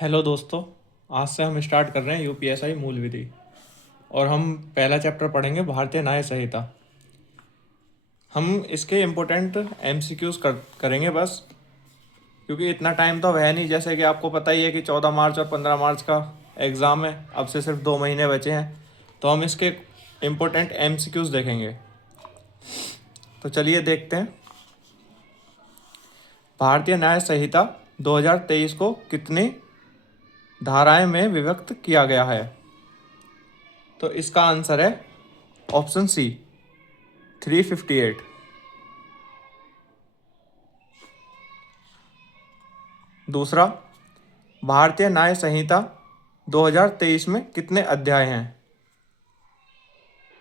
Hello दोस्तों। आज से हम स्टार्ट कर रहे हैं यूपीएसआई मूल विधि और हम पहला चैप्टर पढ़ेंगे भारतीय न्याय संहिता। हम इसके इम्पोर्टेंट एमसीक्यूज करेंगे बस, क्योंकि इतना टाइम तो है नहीं। जैसे कि आपको पता ही है कि 14 मार्च और 15 मार्च का एग्ज़ाम है, अब से सिर्फ 2 महीने बचे हैं। तो हम इसके इम्पोर्टेंट एमसीक्यूज देखेंगे। तो चलिए देखते हैं। भारतीय न्याय संहिता 2023 को कितनी धाराएं में विभक्त किया गया है? तो इसका आंसर है ऑप्शन सी, 358। दूसरा, भारतीय न्याय संहिता 2023 में कितने अध्याय हैं?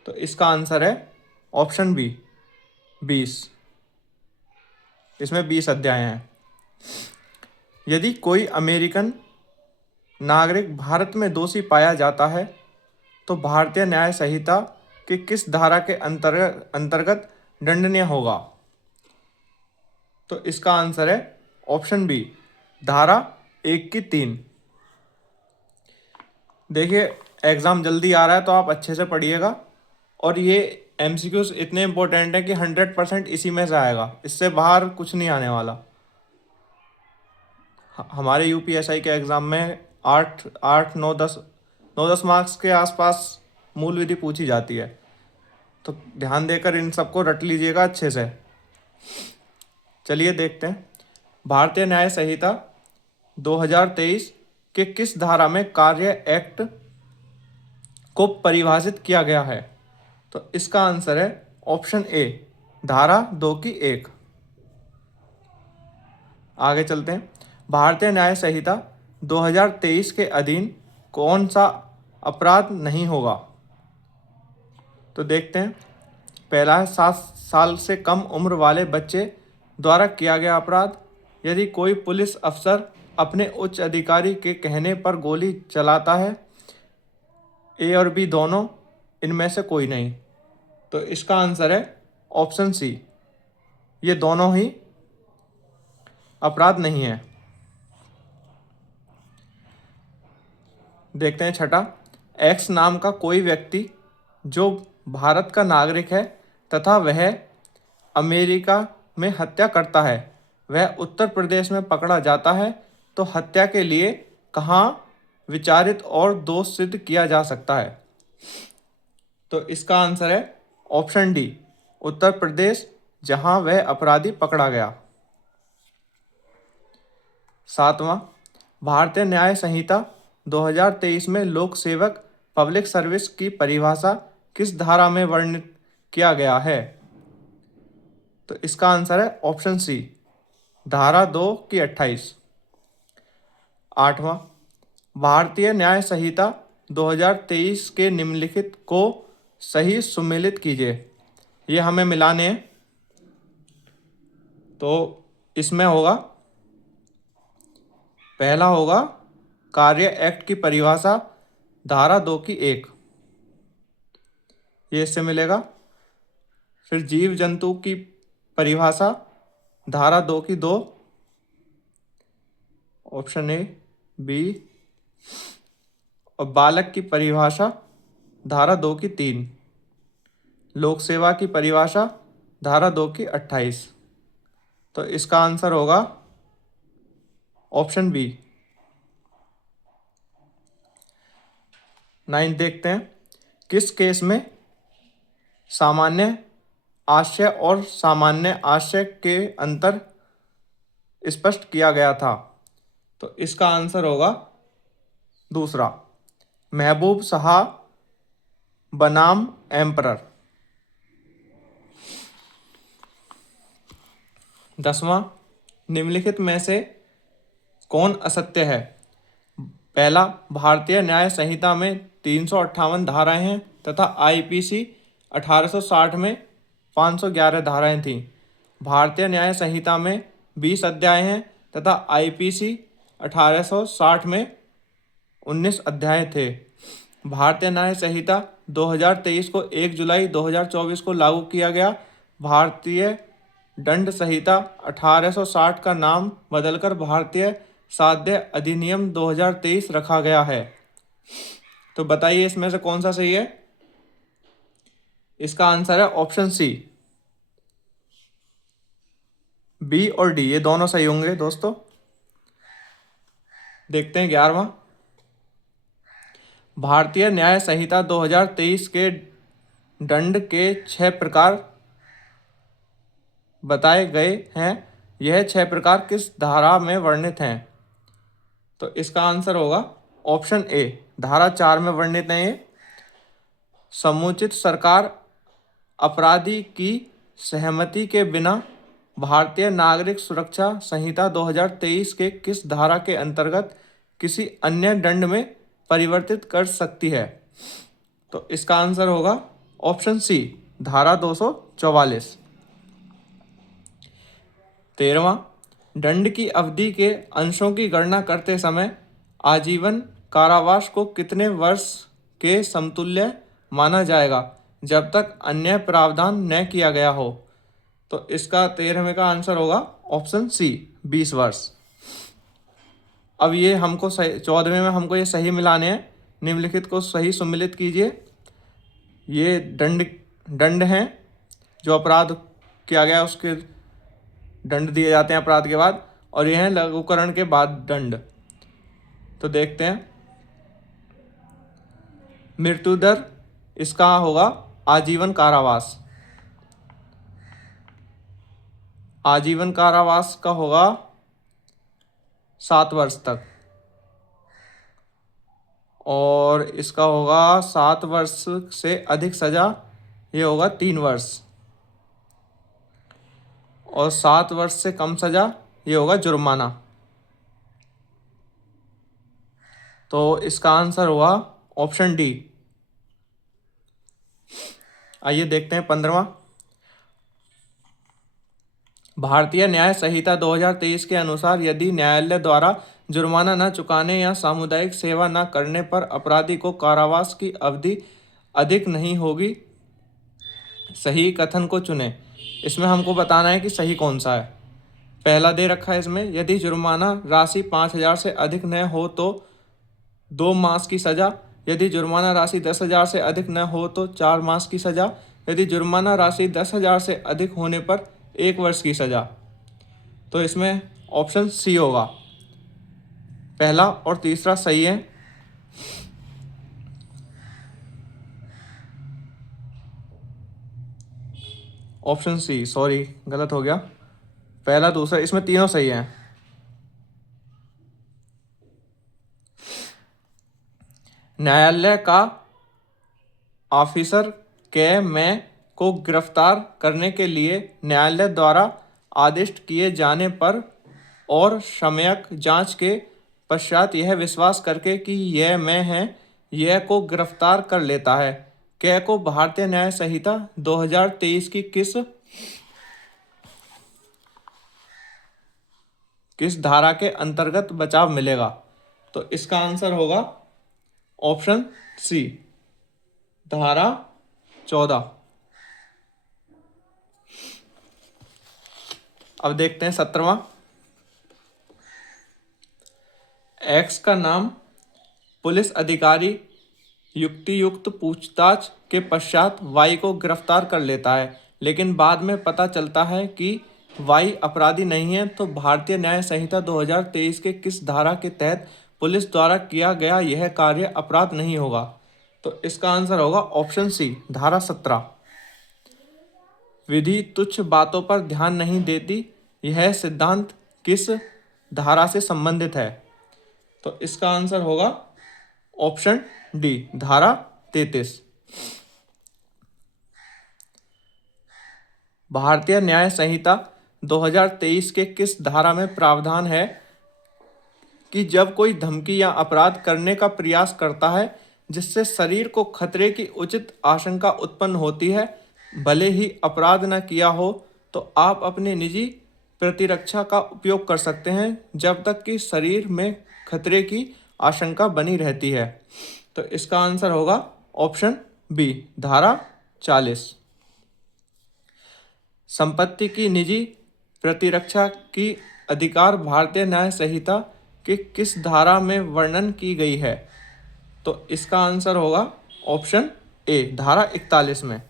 तो इसका आंसर है ऑप्शन बी, 20। इसमें 20 अध्याय हैं। यदि कोई अमेरिकन नागरिक भारत में दोषी पाया जाता है तो भारतीय न्याय संहिता की किस धारा के अंतर्गत दंडनीय होगा? तो इसका आंसर है ऑप्शन बी, धारा 1 की 3। देखिए, एग्ज़ाम जल्दी आ रहा है तो आप अच्छे से पढ़िएगा, और ये एमसीक्यूज इतने इम्पोर्टेंट हैं कि 100% इसी में से आएगा, इससे बाहर कुछ नहीं आने वाला। हमारे यूपीएसआई के एग्ज़ाम में 8 8 9 10 मार्क्स के आसपास मूल विधि पूछी जाती है, तो ध्यान देकर इन सबको रट लीजिएगा अच्छे से। चलिए देखते हैं। भारतीय न्याय संहिता 2023 के किस धारा में कार्य एक्ट को परिभाषित किया गया है? तो इसका आंसर है ऑप्शन ए, धारा 2 की 1। आगे चलते हैं। भारतीय न्याय संहिता 2023 के अधीन कौन सा अपराध नहीं होगा? तो देखते हैं। पहला है 7 साल से कम उम्र वाले बच्चे द्वारा किया गया अपराध। यदि कोई पुलिस अफसर अपने उच्च अधिकारी के कहने पर गोली चलाता है, ए और बी दोनों, इनमें से कोई नहीं। तो इसका आंसर है ऑप्शन सी, ये दोनों ही अपराध नहीं है। देखते हैं छठा। एक्स नाम का कोई व्यक्ति जो भारत का नागरिक है तथा वह अमेरिका में हत्या करता है, वह उत्तर प्रदेश में पकड़ा जाता है, तो हत्या के लिए कहाँ विचारित और दोष सिद्ध किया जा सकता है? तो इसका आंसर है ऑप्शन डी, उत्तर प्रदेश, जहां वह अपराधी पकड़ा गया। सातवां, भारतीय न्याय संहिता 2023 में लोक सेवक पब्लिक सर्विस की परिभाषा किस धारा में वर्णित किया गया है? तो इसका आंसर है ऑप्शन सी, धारा 2 की 28। आठवां, भारतीय न्याय संहिता 2023 के निम्नलिखित को सही सुमेलित कीजिए। ये हमें मिलाने हैं। तो इसमें होगा, पहला होगा कार्य एक्ट की परिभाषा, धारा 2 की 1, ये इससे मिलेगा। फिर जीव जंतु की परिभाषा, धारा 2 की 2, ऑप्शन ए, बी। और बालक की परिभाषा, धारा 2 की 3। लोक सेवा की परिभाषा, धारा 2 की 28। तो इसका आंसर होगा ऑप्शन बी। 9 देखते हैं। किस केस में सामान्य आशय और सामान्य आशय के अंतर स्पष्ट किया गया था? तो इसका आंसर होगा दूसरा, महबूब शाह बनाम एम्परर। 10वां, निम्नलिखित में से कौन असत्य है? पहला, भारतीय न्याय संहिता में 358 धाराएं हैं तथा आईपीसी 1860 में 511 धाराएं थीं। भारतीय न्याय संहिता में 20 अध्याय हैं तथा आईपीसी 1860 में 19 अध्याय थे। भारतीय न्याय संहिता 2023 को 1 जुलाई 2024 को लागू किया गया। भारतीय दंड संहिता 1860 का नाम बदलकर भारतीय साध्य अधिनियम 2023 रखा गया है। तो बताइए इसमें से कौन सा सही है? इसका आंसर है ऑप्शन सी। बी और डी ये दोनों सही होंगे दोस्तों। देखते हैं 11वां। भारतीय न्याय संहिता 2023 के दंड के 6 प्रकार बताए गए हैं। यह 6 प्रकार किस धारा में वर्णित हैं? तो इसका आंसर होगा ऑप्शन ए, धारा 4 में वर्णित है ये। समुचित सरकार अपराधी की सहमति के बिना भारतीय नागरिक सुरक्षा संहिता 2023 के किस धारा के अंतर्गत किसी अन्य दंड में परिवर्तित कर सकती है? तो इसका आंसर होगा ऑप्शन सी, धारा 244। 13वां। दंड की अवधि के अंशों की गणना करते समय आजीवन कारावास को कितने वर्ष के समतुल्य माना जाएगा जब तक अन्य प्रावधान न किया गया हो? तो इसका 13वें का आंसर होगा ऑप्शन सी, 20 वर्ष। अब ये हमको सही, 14वें में हमको ये सही मिलाने हैं। निम्नलिखित को सही सम्मिलित कीजिए। ये दंड हैं जो अपराध किया गया उसके दंड दिए जाते हैं अपराध के बाद, और यह है लघुकरण के बाद दंड। तो देखते हैं। मृत्युदंड इसका होगा आजीवन कारावास। आजीवन कारावास का होगा 7 वर्ष तक, और इसका होगा 7 वर्ष से अधिक सजा, ये होगा 3 वर्ष, और 7 वर्ष से कम सजा ये होगा जुर्माना। तो इसका आंसर हुआ ऑप्शन डी। आइए देखते हैं 15वां। भारतीय न्याय संहिता 2023 के अनुसार यदि न्यायालय द्वारा जुर्माना न चुकाने या सामुदायिक सेवा न करने पर अपराधी को कारावास की अवधि अधिक नहीं होगी, सही कथन को चुनें। इसमें हमको बताना है कि सही कौन सा है। पहला दे रखा है इसमें, यदि जुर्माना राशि 5,000 से अधिक न हो तो 2 मास की सजा, यदि जुर्माना राशि 10,000 से अधिक न हो तो 4 मास की सजा, यदि जुर्माना राशि 10,000 से अधिक होने पर 1 वर्ष की सजा। तो इसमें ऑप्शन सी होगा। पहला और तीसरा सही है। ऑप्शन सी, सॉरी गलत हो गया। पहला दूसरा इसमें तीनों सही हैं। न्यायालय का ऑफिसर के में को गिरफ्तार करने के लिए न्यायालय द्वारा आदिष्ट किए जाने पर और सम्यक जांच के पश्चात यह विश्वास करके कि यह मैं है, यह को गिरफ्तार कर लेता है। कै को भारतीय न्याय संहिता 2023 की किस धारा के अंतर्गत बचाव मिलेगा? तो इसका आंसर होगा ऑप्शन सी, धारा 14। अब देखते हैं 17वां। एक्स का नाम पुलिस अधिकारी युक्तियुक्त पूछताछ के पश्चात वाई को गिरफ्तार कर लेता है, लेकिन बाद में पता चलता है कि वाई अपराधी नहीं है, तो भारतीय न्याय संहिता 2023 के किस धारा के तहत पुलिस द्वारा किया गया यह कार्य अपराध नहीं होगा? तो इसका आंसर होगा ऑप्शन सी, धारा 17। विधि तुच्छ बातों पर ध्यान नहीं देती, यह सिद्धांत किस धारा से संबंधित है? तो इसका आंसर होगा ऑप्शन डी, धारा 33। भारतीय न्याय संहिता 2023 के किस धारा में प्रावधान है कि जब कोई धमकी या अपराध करने का प्रयास करता है जिससे शरीर को खतरे की उचित आशंका उत्पन्न होती है, भले ही अपराध न किया हो, तो आप अपने निजी प्रतिरक्षा का उपयोग कर सकते हैं जब तक कि शरीर में खतरे की आशंका बनी रहती है। तो इसका आंसर होगा ऑप्शन बी, धारा 40। संपत्ति की निजी प्रतिरक्षा की अधिकार भारतीय न्याय संहिता कि किस धारा में वर्णन की गई है? तो इसका आंसर होगा ऑप्शन ए, धारा 41 में।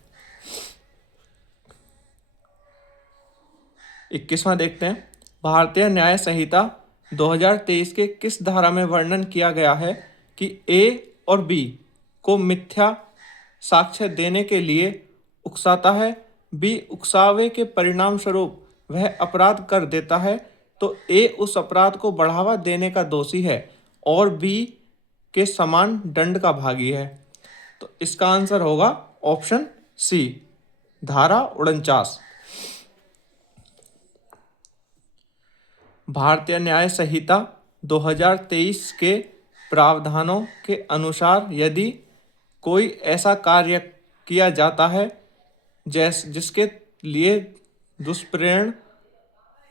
21वां देखते हैं, भारतीय न्याय संहिता 2023 के किस धारा में वर्णन किया गया है कि ए और बी को मिथ्या साक्ष्य देने के लिए उकसाता है, बी उकसावे के परिणाम स्वरूप वह अपराध कर देता है, तो ए उस अपराध को बढ़ावा देने का दोषी है और बी के समान दंड का भागी है? तो इसका आंसर होगा ऑप्शन सी, धारा 49। भारतीय न्याय संहिता 2023 के प्रावधानों के अनुसार यदि कोई ऐसा कार्य किया जाता है जिसके लिए दुष्प्रेरण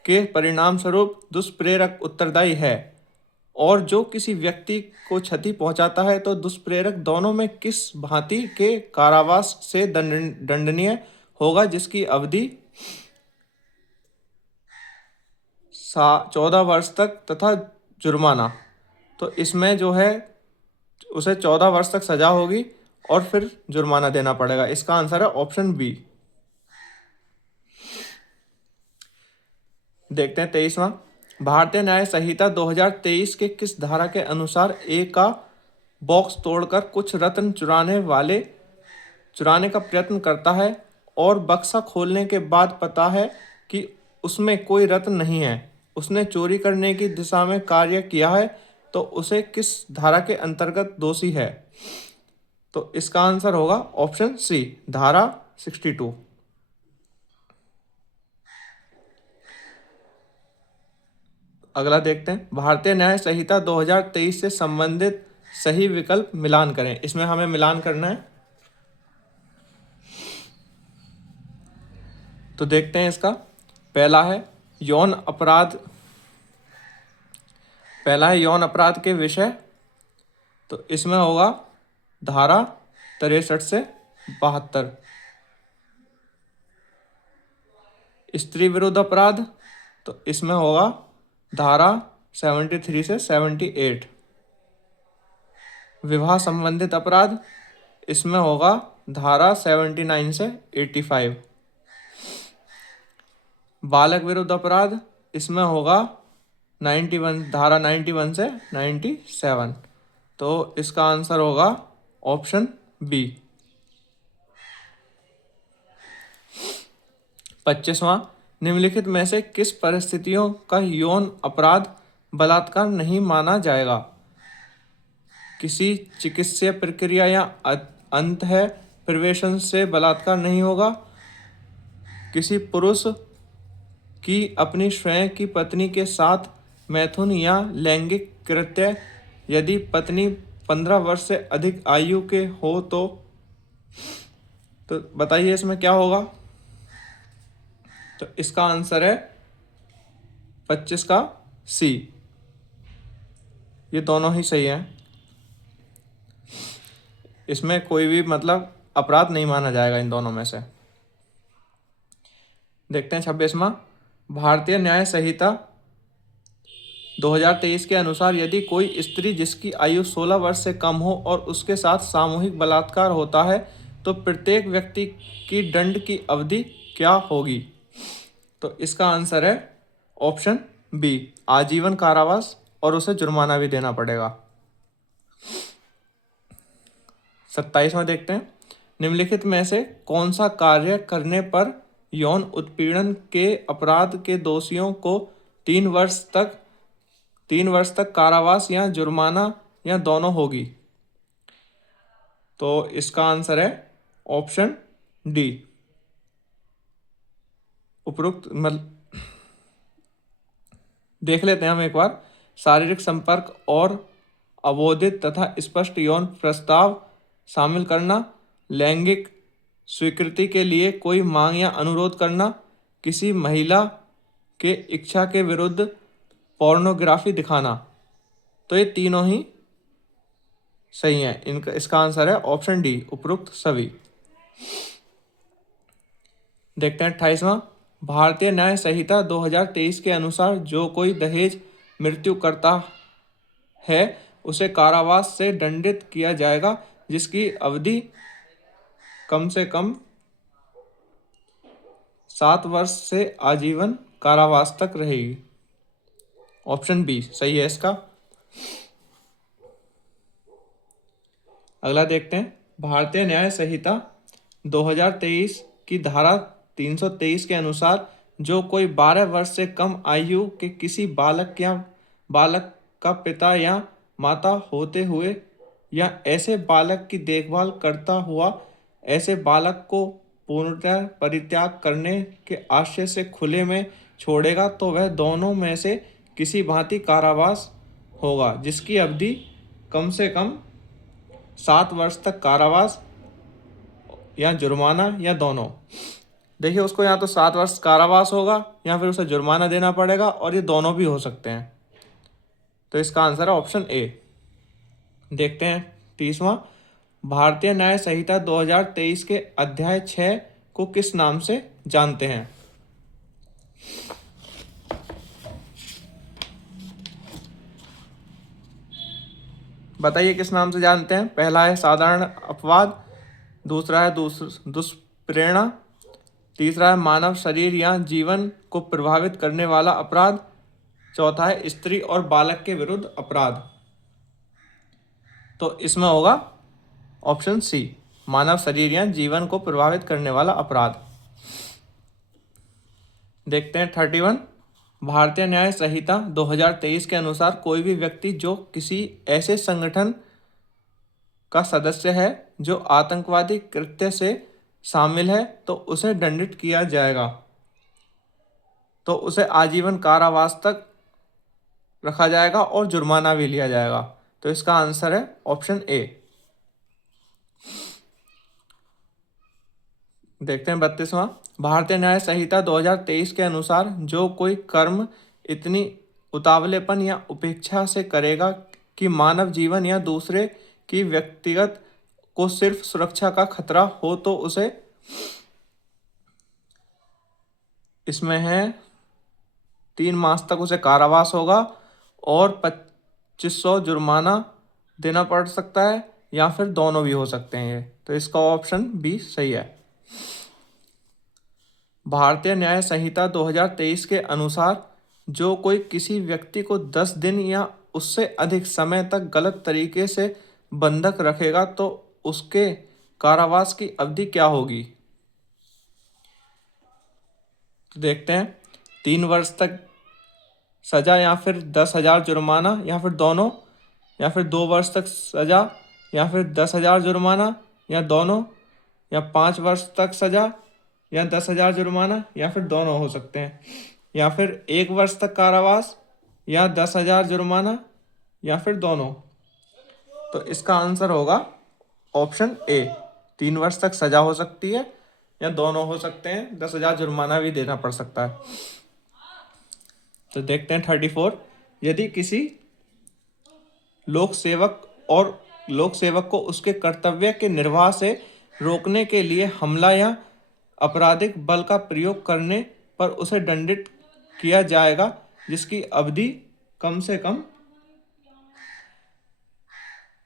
के परिणाम स्वरूप दुष्प्रेरक उत्तरदायी है और जो किसी व्यक्ति को क्षति पहुंचाता है, तो दुष्प्रेरक दोनों में किस भांति के कारावास से दंडनीय होगा, जिसकी अवधि 14 वर्ष तक तथा जुर्माना? तो इसमें जो है उसे 14 वर्ष तक सजा होगी और फिर जुर्माना देना पड़ेगा। इसका आंसर है ऑप्शन बी। देखते हैं 23वां, भारतीय न्याय संहिता 2023 के किस धारा के अनुसार ए का बॉक्स तोड़कर कुछ रत्न चुराने का प्रयत्न करता है और बक्सा खोलने के बाद पता है कि उसमें कोई रत्न नहीं है, उसने चोरी करने की दिशा में कार्य किया है, तो उसे किस धारा के अंतर्गत दोषी है? तो इसका आंसर होगा ऑप्शन सी, धारा 62। अगला देखते हैं, भारतीय न्याय संहिता 2023 से संबंधित सही विकल्प मिलान करें। इसमें हमें मिलान करना है, तो देखते हैं इसका। पहला है यौन अपराध के विषय, तो इसमें होगा धारा 63 से 72। स्त्री विरुद्ध अपराध, तो इसमें होगा धारा 73 से 78। विवाह संबंधित अपराध, इसमें होगा धारा 79 से 85। बालक विरुद्ध अपराध, इसमें होगा 91, धारा 91 से 97। तो इसका आंसर होगा ऑप्शन बी। 25वां, निम्नलिखित में से किस परिस्थितियों का यौन अपराध बलात्कार नहीं माना जाएगा? किसी चिकित्सीय प्रक्रिया या अंत है प्रवेशन से बलात्कार नहीं होगा, किसी पुरुष की अपनी स्वयं की पत्नी के साथ मैथुन या लैंगिक कृत्य यदि पत्नी 15 वर्ष से अधिक आयु के हो, तो बताइए इसमें क्या होगा? तो इसका आंसर है 25 का सी। ये दोनों ही सही हैं, इसमें कोई भी मतलब अपराध नहीं माना जाएगा इन दोनों में से। देखते हैं 26वां, भारतीय न्याय संहिता 2023 के अनुसार यदि कोई स्त्री जिसकी आयु 16 वर्ष से कम हो और उसके साथ सामूहिक बलात्कार होता है, तो प्रत्येक व्यक्ति की दंड की अवधि क्या होगी? तो इसका आंसर है ऑप्शन बी, आजीवन कारावास, और उसे जुर्माना भी देना पड़ेगा। 27वां देखते हैं, निम्नलिखित में से कौन सा कार्य करने पर यौन उत्पीड़न के अपराध के दोषियों को 3 वर्ष तक कारावास या जुर्माना या दोनों होगी? तो इसका आंसर है ऑप्शन डी, उपरोक्त। देख लेते हैं हम एक बार। शारीरिक संपर्क और अबोधित तथा स्पष्ट यौन प्रस्ताव शामिल करना, लैंगिक स्वीकृति के लिए कोई मांग या अनुरोध करना, किसी महिला के इच्छा के विरुद्ध पोर्नोग्राफी दिखाना। तो ये तीनों ही सही हैं। इसका आंसर है ऑप्शन डी, उपरोक्त सभी। देखते हैं 28वां, भारतीय न्याय संहिता 2023 के अनुसार जो कोई दहेज मृत्यु करता है उसे कारावास से दंडित किया जाएगा, जिसकी अवधि कम से कम 7 वर्ष से आजीवन कारावास तक रहेगी। ऑप्शन बी सही है इसका। अगला देखते हैं, भारतीय न्याय संहिता 2023 की धारा 323 के अनुसार जो कोई 12 वर्ष से कम आयु के किसी बालक का पिता या माता होते हुए या ऐसे बालक की देखभाल करता हुआ ऐसे बालक को पूर्णतः परित्याग करने के आशय से खुले में छोड़ेगा तो वह दोनों में से किसी भांति कारावास होगा, जिसकी अवधि कम से कम 7 वर्ष तक कारावास या जुर्माना या दोनों। देखिए, उसको या तो 7 वर्ष कारावास होगा या फिर उसे जुर्माना देना पड़ेगा, और ये दोनों भी हो सकते हैं। तो इसका आंसर है ऑप्शन ए। देखते हैं 30वां, भारतीय न्याय संहिता 2023 के अध्याय 6 को किस नाम से जानते हैं? बताइए किस नाम से जानते हैं। पहला है साधारण अपवाद, दूसरा है दुष्प्रेरणा, तीसरा है मानव शरीर या जीवन को प्रभावित करने वाला अपराध, चौथा है स्त्री और बालक के विरुद्ध अपराध। तो इसमें होगा ऑप्शन सी, मानव शरीर या जीवन को प्रभावित करने वाला अपराध। देखते हैं 31, भारतीय न्याय संहिता 2023 के अनुसार कोई भी व्यक्ति जो किसी ऐसे संगठन का सदस्य है जो आतंकवादी कृत्य से शामिल है तो उसे दंडित किया जाएगा, तो उसे आजीवन कारावास तक रखा जाएगा और जुर्माना भी लिया जाएगा। तो इसका आंसर है ऑप्शन ए। देखते हैं 32वां, भारतीय न्याय संहिता 2023 के अनुसार जो कोई कर्म इतनी उतावलेपन या उपेक्षा से करेगा कि मानव जीवन या दूसरे की व्यक्तिगत को सिर्फ सुरक्षा का खतरा हो तो उसे, इसमें है 3 मास तक उसे कारावास होगा और 2500 जुर्माना देना पड़ सकता है, या फिर दोनों भी हो सकते हैं ये। तो इसका ऑप्शन बी सही है। भारतीय न्याय संहिता 2023 के अनुसार जो कोई किसी व्यक्ति को 10 दिन या उससे अधिक समय तक गलत तरीके से बंधक रखेगा तो उसके कारावास की अवधि क्या होगी? तो देखते हैं, 3 वर्ष तक सजा या फिर 10,000 जुर्माना या फिर दोनों, या फिर 2 वर्ष तक सजा या फिर 10,000 जुर्माना या दोनों, या 5 वर्ष तक सजा या 10,000 जुर्माना या फिर दोनों हो सकते हैं, या फिर 1 वर्ष तक कारावास या 10,000 जुर्माना या फिर दोनों। तो इसका आंसर होगा ऑप्शन ए, 3 वर्ष तक सजा हो सकती है या दोनों हो सकते हैं, 10,000 जुर्माना भी देना पड़ सकता है। तो देखते हैं 34, यदि किसी लोक सेवक को उसके कर्तव्य के निर्वाह से रोकने के लिए हमला या आपराधिक बल का प्रयोग करने पर उसे दंडित किया जाएगा, जिसकी अवधि कम से कम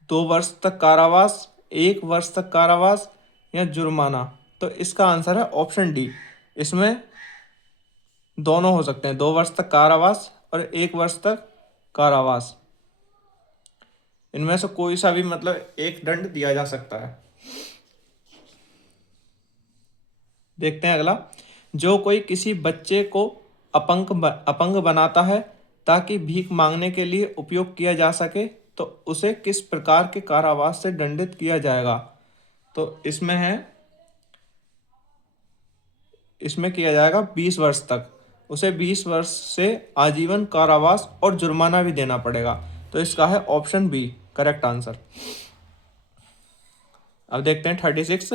2 वर्ष तक कारावास, 1 वर्ष तक कारावास या जुर्माना। तो इसका आंसर है ऑप्शन डी, इसमें दोनों हो सकते हैं, 2 वर्ष तक कारावास और 1 वर्ष तक कारावास। इनमें से कोई सा भी मतलब एक दंड दिया जा सकता है। देखते हैं अगला, जो कोई किसी बच्चे को अपंग बनाता है ताकि भीख मांगने के लिए उपयोग किया जा सके तो उसे किस प्रकार के कारावास से दंडित किया जाएगा? तो इसमें किया जाएगा 20 वर्ष तक, उसे 20 वर्ष से आजीवन कारावास और जुर्माना भी देना पड़ेगा। तो इसका है ऑप्शन बी करेक्ट आंसर। अब देखते हैं 36,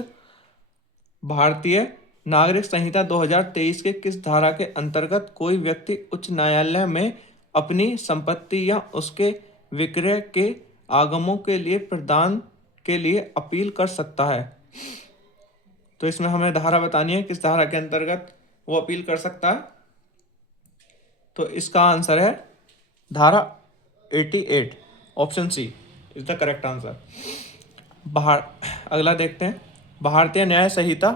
भारतीय नागरिक संहिता 2023 के किस धारा के अंतर्गत कोई व्यक्ति उच्च न्यायालय में अपनी संपत्ति या उसके विक्रय के आगमों के लिए प्रदान के लिए अपील कर सकता है? तो इसमें हमें धारा बतानी है, किस धारा के अंतर्गत वो अपील कर सकता है। तो इसका आंसर है धारा 88। Option C is the correct answer. अगला देखते हैं। भारतीय न्याय संहिता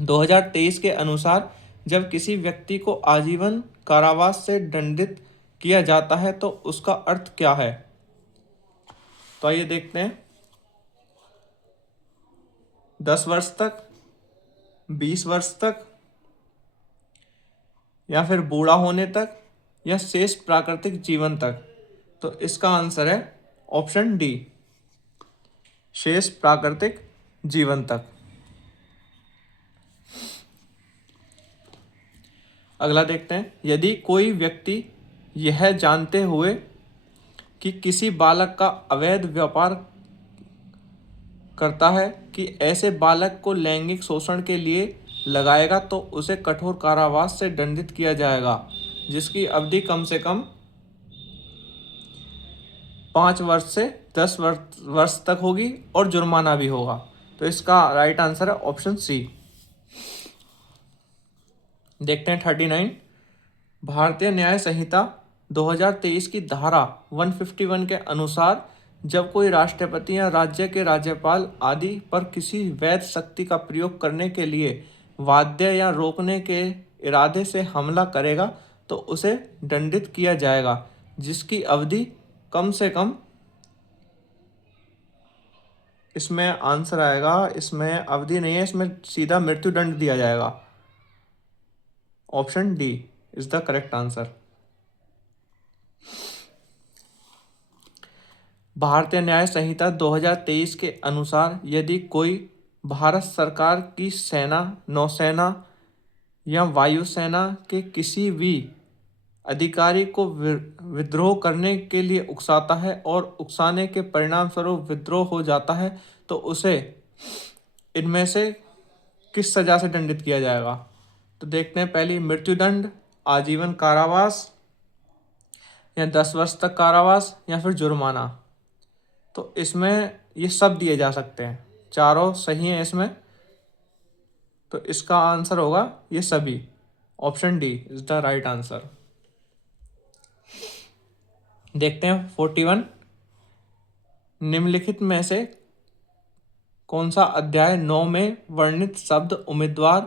2023 के अनुसार जब किसी व्यक्ति को आजीवन कारावास से दंडित किया जाता है तो उसका अर्थ क्या है? तो आइए देखते हैं। 10 वर्ष तक, 20 वर्ष तक, या फिर बूढ़ा होने तक, या शेष प्राकृतिक जीवन तक। तो इसका आंसर है ऑप्शन डी, शेष प्राकृतिक जीवन तक। अगला देखते हैं। यदि कोई व्यक्ति यह जानते हुए कि किसी बालक का अवैध व्यापार करता है कि ऐसे बालक को लैंगिक शोषण के लिए लगाएगा तो उसे कठोर कारावास से दंडित किया जाएगा, जिसकी अवधि कम से कम 5 वर्ष से 10 वर्ष तक होगी और जुर्माना भी होगा। तो इसका राइट आंसर है ऑप्शन सी। देखते हैं 39। भारतीय न्याय संहिता 2023 की धारा 151 के अनुसार जब कोई राष्ट्रपति या राज्य के राज्यपाल आदि पर किसी वैध शक्ति का प्रयोग करने के लिए बाध्य या रोकने के इरादे से हमला करेगा तो उसे दंडित किया जाएगा, जिसकी अवधि कम से कम, इसमें आंसर आएगा, इसमें अवधि नहीं है, इसमें सीधा मृत्युदंड दिया जाएगा। Option D is the correct answer. भारतीय न्याय संहिता 2023 के अनुसार यदि कोई भारत सरकार की सेना, नौसेना या वायुसेना के किसी भी अधिकारी को विद्रोह करने के लिए उकसाता है और उकसाने के परिणाम स्वरूप विद्रोह हो जाता है तो उसे इनमें से किस सजा से दंडित किया जाएगा? तो देखते हैं। पहली, मृत्युदंड, आजीवन कारावास, या 10 वर्ष तक कारावास, या फिर जुर्माना। तो इसमें ये सब दिए जा सकते हैं, चारों सही हैं इसमें। तो इसका आंसर होगा ये सभी। Option D is the right answer. देखते हैं 41। निम्नलिखित में से कौन सा अध्याय 9 में वर्णित शब्द उम्मीदवार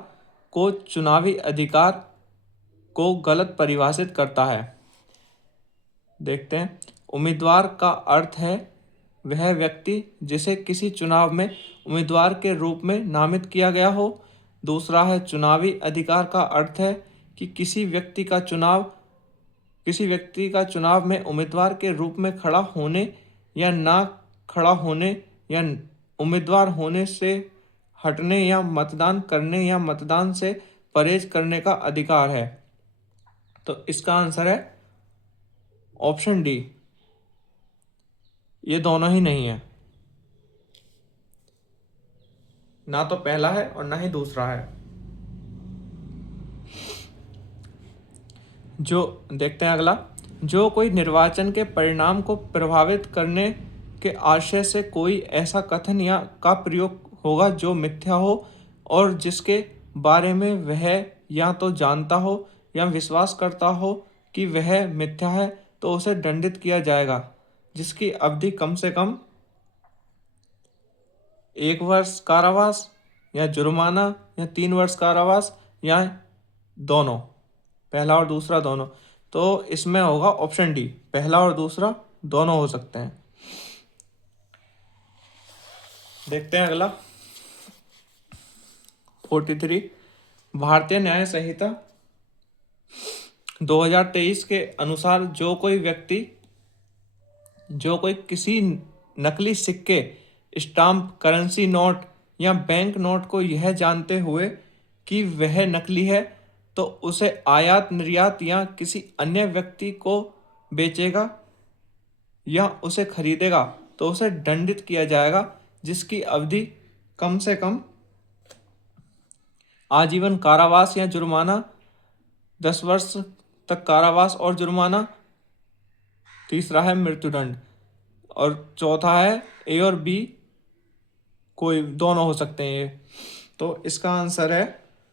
को चुनावी अधिकार को गलत परिभाषित करता है? देखते हैं। उम्मीदवार का अर्थ है वह व्यक्ति जिसे किसी चुनाव में उम्मीदवार के रूप में नामित किया गया हो। दूसरा है, चुनावी अधिकार का अर्थ है कि किसी व्यक्ति का चुनाव में उम्मीदवार के रूप में खड़ा होने या ना खड़ा होने या उम्मीदवार होने से हटने या मतदान करने या मतदान से परहेज करने का अधिकार है। तो इसका आंसर है ऑप्शन डी, ये दोनों ही नहीं है, ना तो पहला है और ना ही दूसरा है। जो देखते हैं अगला। जो कोई निर्वाचन के परिणाम को प्रभावित करने के आशय से कोई ऐसा कथन या का प्रयोग होगा जो मिथ्या हो और जिसके बारे में वह या तो जानता हो या विश्वास करता हो कि वह मिथ्या है तो उसे दंडित किया जाएगा, जिसकी अवधि कम से कम 1 वर्ष कारावास या जुर्माना या 3 वर्ष कारावास या दोनों, पहला और दूसरा दोनों। तो इसमें होगा ऑप्शन डी, पहला और दूसरा दोनों हो सकते हैं। देखते हैं अगला 43। भारतीय न्याय संहिता 2023 के अनुसार जो कोई किसी नकली सिक्के, स्टाम्प, करेंसी नोट या बैंक नोट को यह जानते हुए कि वह नकली है तो उसे आयात, निर्यात या किसी अन्य व्यक्ति को बेचेगा या उसे खरीदेगा तो उसे दंडित किया जाएगा, जिसकी अवधि कम से कम आजीवन कारावास या जुर्माना, 10 वर्ष तक कारावास और जुर्माना, तीसरा है मृत्युदंड, और चौथा है ए और बी, कोई दोनों हो सकते हैं ये। तो इसका आंसर है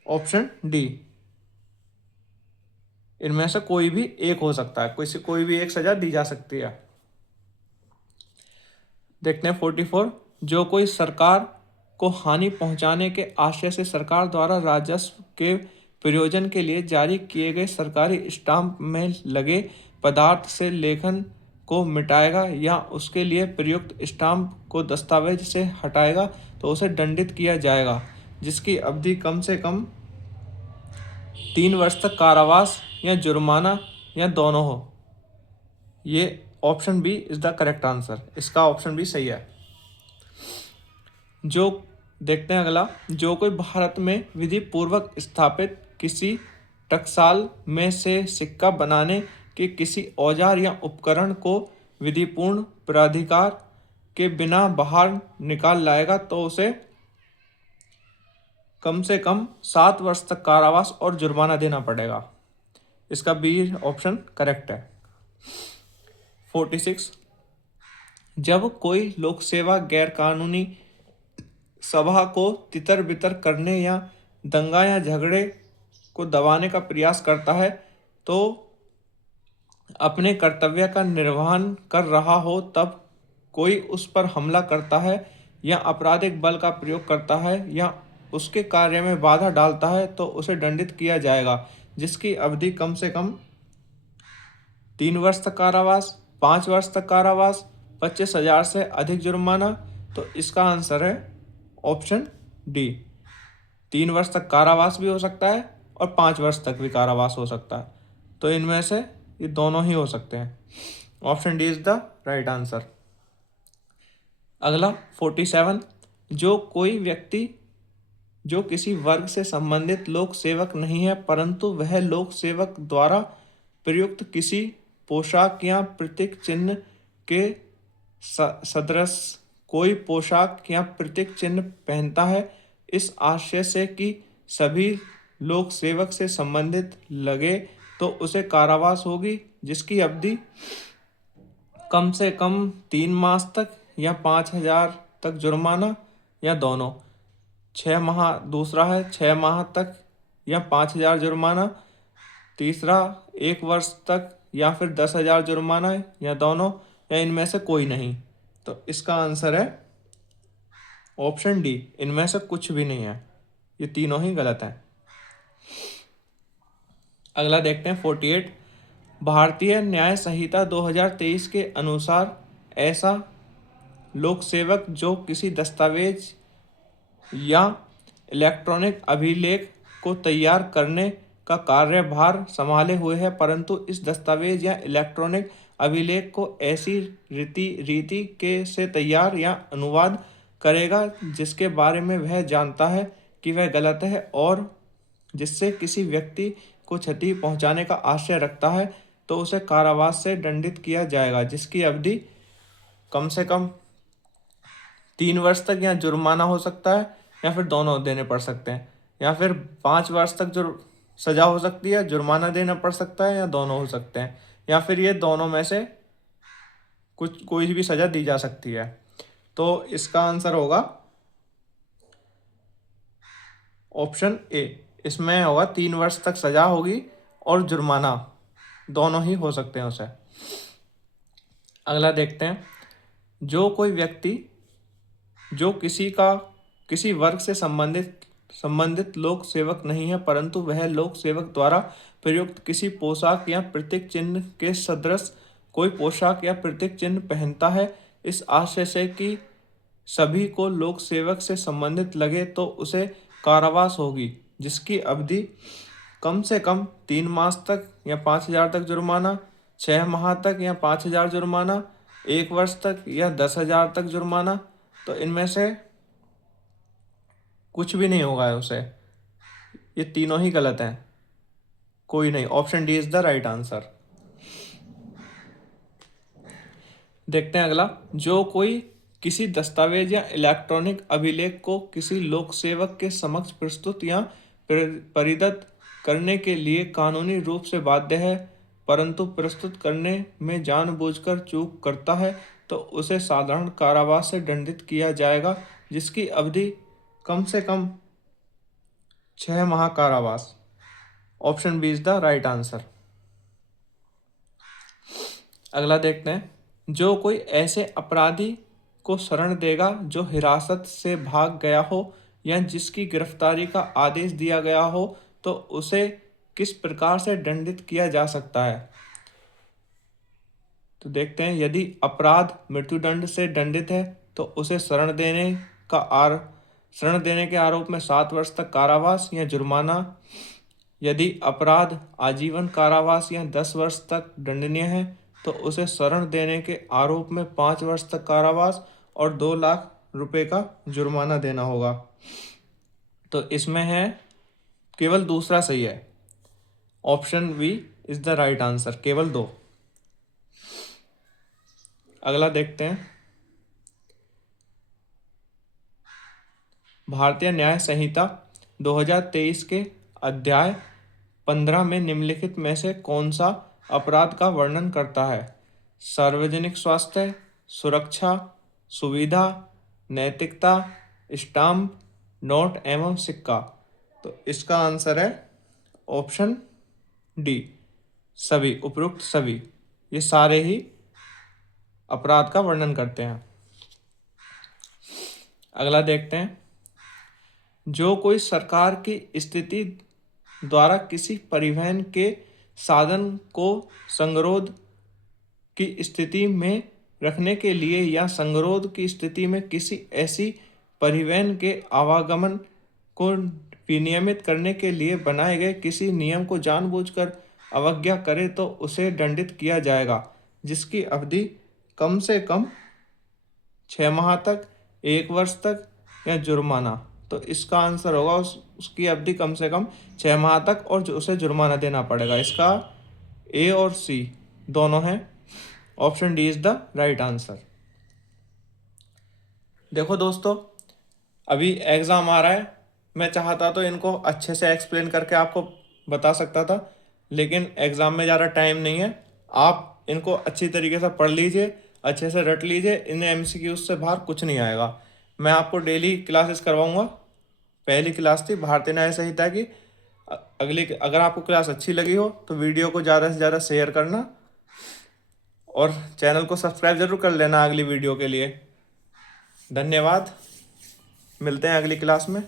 ऑप्शन डी, इनमें से कोई भी एक हो सकता है, कोई भी एक सजा दी जा सकती है। देखते हैं 44, जो कोई सरकार को हानि पहुंचाने के आशय से सरकार द्वारा राजस्व के प्रयोजन के लिए जारी किए गए सरकारी स्टाम्प में लगे पदार्थ से लेखन को मिटाएगा या उसके लिए प्रयुक्त स्टाम्प को दस्तावेज से हटाएगा तो उसे दंडित किया जाएगा, जिसकी अवधि कम से कम 3 वर्ष तक कारावास या जुर्माना या दोनों हो। ये option B is the correct answer, इसका ऑप्शन बी सही है। जो देखते हैं अगला, जो कोई भारत में विधि पूर्वक स्थापित किसी टकसाल में से सिक्का बनाने के किसी औजार या उपकरण को विधिपूर्ण प्राधिकार के बिना बाहर निकाल लाएगा तो उसे कम से कम 7 वर्ष तक कारावास और जुर्माना देना पड़ेगा। इसका बी ऑप्शन करेक्ट है। 46, जब कोई लोक सेवा गैर कानूनी सभा को तितर बितर करने या दंगा या झगड़े को दबाने का प्रयास करता है तो अपने कर्तव्य का निर्वहन कर रहा हो, तब कोई उस पर हमला करता है या आपराधिक बल का प्रयोग करता है या उसके कार्य में बाधा डालता है तो उसे दंडित किया जाएगा, जिसकी अवधि कम से कम 3 वर्ष तक कारावास, 5 वर्ष तक कारावास, 25,000 से अधिक जुर्माना। तो इसका आंसर है ऑप्शन डी। 3 वर्ष तक कारावास भी हो सकता है और 5 वर्ष तक भी कारावास हो सकता है, तो इनमें से ये दोनों ही हो सकते हैं। Option D is the right answer. अगला 47, जो कोई व्यक्ति जो किसी वर्ग से संबंधित लोक सेवक नहीं है परंतु वह लोक सेवक द्वारा प्रयुक्त किसी पोशाक या प्रतीक चिन्ह के सदृश कोई पोशाक या प्रतीक चिन्ह पहनता है, इस आशय से कि सभी लोक सेवक से संबंधित लगे तो उसे कारावास होगी, जिसकी अवधि कम से कम 3 मास तक या 5,000 तक जुर्माना या दोनों। 6 माह दूसरा है, 6 माह तक या 5,000 जुर्माना। तीसरा 1 वर्ष तक या फिर 10,000 जुर्माना या दोनों, या इनमें से कोई नहीं। तो इसका आंसर है ऑप्शन डी, इनमें से कुछ भी नहीं है, ये तीनों ही गलत हैं। अगला देखते हैं 48, भारतीय न्याय संहिता 2023 के अनुसार ऐसा लोक सेवक जो किसी दस्तावेज या इलेक्ट्रॉनिक अभिलेख को तैयार करने का कार्यभार संभाले हुए है परंतु इस दस्तावेज या इलेक्ट्रॉनिक अभिलेख को ऐसी रीति के से तैयार या अनुवाद करेगा जिसके बारे में वह जानता है कि वह गलत है और जिससे किसी व्यक्ति को क्षति पहुंचाने का आशय रखता है तो उसे कारावास से दंडित किया जाएगा, जिसकी अवधि कम से कम 3 वर्ष तक या जुर्माना हो सकता है या फिर दोनों देने पड़ सकते हैं, या फिर 5 वर्ष तक जो सजा हो सकती है, जुर्माना देना पड़ सकता है, या दोनों हो सकते हैं, या फिर ये दोनों में से कोई भी सजा दी जा सकती है। तो इसका आंसर होगा ऑप्शन ए, इसमें होगा 3 वर्ष तक सजा होगी और जुर्माना दोनों ही हो सकते हैं उसे। अगला देखते हैं, जो कोई व्यक्ति जो किसी वर्ग से संबंधित लोक सेवक नहीं है परंतु वह लोक सेवक द्वारा प्रयुक्त किसी पोशाक या प्रतीक चिन्ह के सदृश कोई पोशाक या प्रतीक चिन्ह पहनता है, इस आशय से कि सभी को लोक सेवक से संबंधित लगे तो उसे कारावास होगी, जिसकी अवधि कम से कम 3 मास तक या 5,000 तक जुर्माना, 6 माह तक या 5,000 जुर्माना, 1 वर्ष तक या 10,000 तक जुर्माना। तो इनमें से कुछ भी नहीं होगा उसे, ये तीनों ही गलत हैं, कोई नहीं। Option D is the right answer. देखते हैं अगला, जो कोई किसी दस्तावेज या इलेक्ट्रॉनिक अभिलेख को किसी लोक सेवक के समक्ष प्रस्तुत या परिदत्त करने के लिए कानूनी रूप से बाध्य है परंतु प्रस्तुत करने में जानबूझकर चूक करता है तो उसे साधारण कारावास से दंडित किया जाएगा, जिसकी अवधि कम से कम 6 माह कारावास। Option B is the right answer. अगला देखते हैं, जो कोई ऐसे अपराधी को शरण देगा जो हिरासत से भाग गया हो या जिसकी गिरफ्तारी का आदेश दिया गया हो, तो उसे किस प्रकार से दंडित किया जा सकता है। तो देखते हैं, यदि अपराध मृत्युदंड से दंडित है तो उसे शरण देने के आरोप में 7 वर्ष तक कारावास या जुर्माना। यदि अपराध आजीवन कारावास या 10 वर्ष तक दंडनीय है तो उसे शरण देने के आरोप में 5 वर्ष तक कारावास और 2 लाख रुपए का जुर्माना देना होगा। तो इसमें है केवल दूसरा सही है, option B is the right answer, केवल 2। अगला देखते हैं, भारतीय न्याय संहिता 2023 के अध्याय 15 में निम्नलिखित में से कौन सा अपराध का वर्णन करता है। सार्वजनिक स्वास्थ्य, सुरक्षा, सुविधा, नैतिकता, स्टाम्प, नोट एवं सिक्का। तो इसका आंसर है ऑप्शन डी, सभी, उपरोक्त सभी, ये सारे ही अपराध का वर्णन करते हैं। अगला देखते हैं, जो कोई सरकार की स्थिति द्वारा किसी परिवहन के साधन को संगरोध की स्थिति में रखने के लिए या संगरोध की स्थिति में किसी ऐसी परिवहन के आवागमन को विनियमित करने के लिए बनाए गए किसी नियम को जानबूझकर अवज्ञा करे तो उसे दंडित किया जाएगा, जिसकी अवधि कम से कम 6 माह तक, 1 वर्ष तक या जुर्माना। तो इसका आंसर होगा उसकी अवधि कम से कम 6 माह तक और उसे जुर्माना देना पड़ेगा। इसका ए और सी दोनों हैं, option D is the right answer. देखो दोस्तों, अभी एग्ज़ाम आ रहा है, मैं चाहता तो इनको अच्छे से एक्सप्लेन करके आपको बता सकता था, लेकिन एग्ज़ाम में ज़्यादा टाइम नहीं है। आप इनको अच्छी तरीके से पढ़ लीजिए, अच्छे से रट लीजिए, इन्हें एमसीक्यूज से बाहर कुछ नहीं आएगा। मैं आपको डेली क्लासेस करवाऊंगा। पहली क्लास थी भारतीय न्याय संहिता की। अगली, अगर आपको क्लास अच्छी लगी हो तो वीडियो को ज़्यादा से ज़्यादा शेयर करना और चैनल को सब्सक्राइब ज़रूर कर लेना अगली वीडियो के लिए। धन्यवाद, मिलते हैं अगली क्लास में।